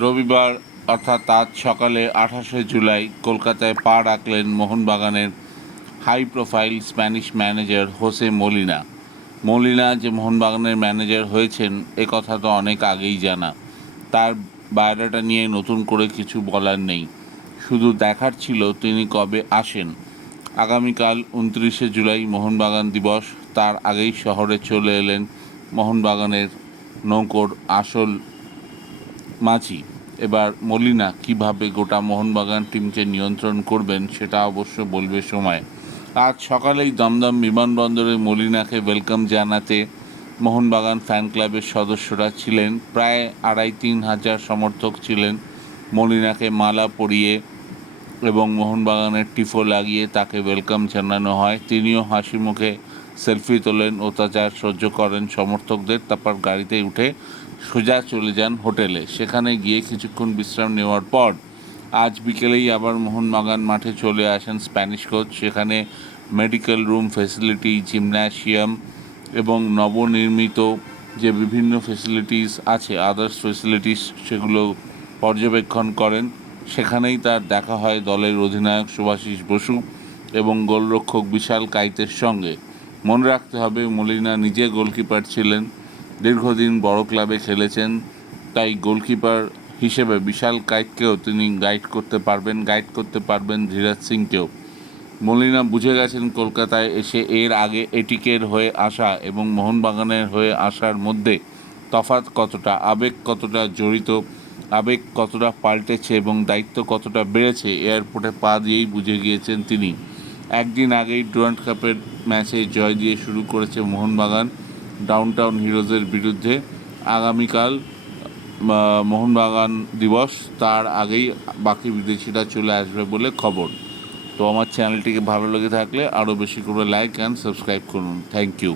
রবিবার, অর্থাৎ আজ সকালে আঠাশে জুলাই, কলকাতায় পা রাখলেন মোহনবাগানের high profile Spanish manager Jose Molina. Molina যে মোহনবাগানের ম্যানেজার হয়েছেন, এ কথা তো অনেক আগেই জানা। তার বায়োডাটা নিয়ে নতুন করে কিছু বলার নেই। শুধু দেখার ছিল তিনি কবে আসেন। আগামীকাল উনত্রিশে জুলাই মোহনবাগান দিবস। তার আগেই শহরে চলে এলেন মোহনবাগানের নৌকোর আসল মাঝি, এবার মলিনা কীভাবে গোটা মোহনবাগান টিমকে নিয়ন্ত্রণ করবেন সেটা অবশ্য বলবে সময়। আজ সকালেই দমদম বিমানবন্দরে মলিনাকে ওয়েলকাম জানাতে মোহনবাগান ফ্যান ক্লাবের সদস্যরা ছিলেন। প্রায় আড়াই তিন হাজার সমর্থক ছিলেন। মলিনাকে মালা পরিয়ে এবং মোহনবাগানের টিফো লাগিয়ে তাকে ওয়েলকাম জানানো হয়। তিনিও হাসি মুখে সেলফি তোলেন, অত্যাচার সহ্য করেন সমর্থকদের। তারপর গাড়িতে উঠে সোজা চলে যান হোটেলে। সেখানে গিয়ে কিছুক্ষণ বিশ্রাম নেওয়ার পর আজ বিকেলেই আবার মোহনবাগান মাঠে চলে আসেন স্প্যানিশ কোচ। সেখানে মেডিকেল রুম ফেসিলিটি, জিমন্যাসিয়াম এবং নবনির্মিত যে বিভিন্ন ফেসিলিটিস আছে, আদার্স ফেসিলিটিস সেগুলো পর্যবেক্ষণ করেন। সেখানেই তার দেখা হয় দলের অধিনায়ক সুভাষিস বসু এবং গোলরক্ষক বিশাল কাইতের সঙ্গে। মনে রাখতে হবে, মলিনা নিজে গোলকিপার ছিলেন। দীর্ঘদিন বড় ক্লাবে খেলেছেন, তাই গোলকিপার হিসেবে বিশাল কাইতকেও তিনি গাইড করতে পারবেন গাইড করতে পারবেন ধীরাজ সিংকেও। মলিনা বুঝে গেছেন কলকাতায় এসে এর আগে এটিকের হয়ে আসা এবং মোহনবাগানের হয়ে আসার মধ্যে তফাৎ কতটা, আবেগ কতটা জড়িত, আবেগ কতটা পাল্টেছে এবং দায়িত্ব কতটা বেড়েছে, এয়ারপোর্টে পা দিয়েই বুঝে গিয়েছেন তিনি। একদিন আগেই ডুরান্ট কাপের ম্যাচে জয় দিয়ে শুরু করেছে মোহনবাগান। ডাউনটাউন হিরোজের বিরুদ্ধে আগামীকাল মোহনবাগান দিবস, তার আগেই বাকি বিদেশিরা চলে আসবে বলে খবর। তো আমার চ্যানেলটিকে ভালো লেগে থাকলে আরও বেশি করে লাইক অ্যান্ড সাবস্ক্রাইব করুন। Thank you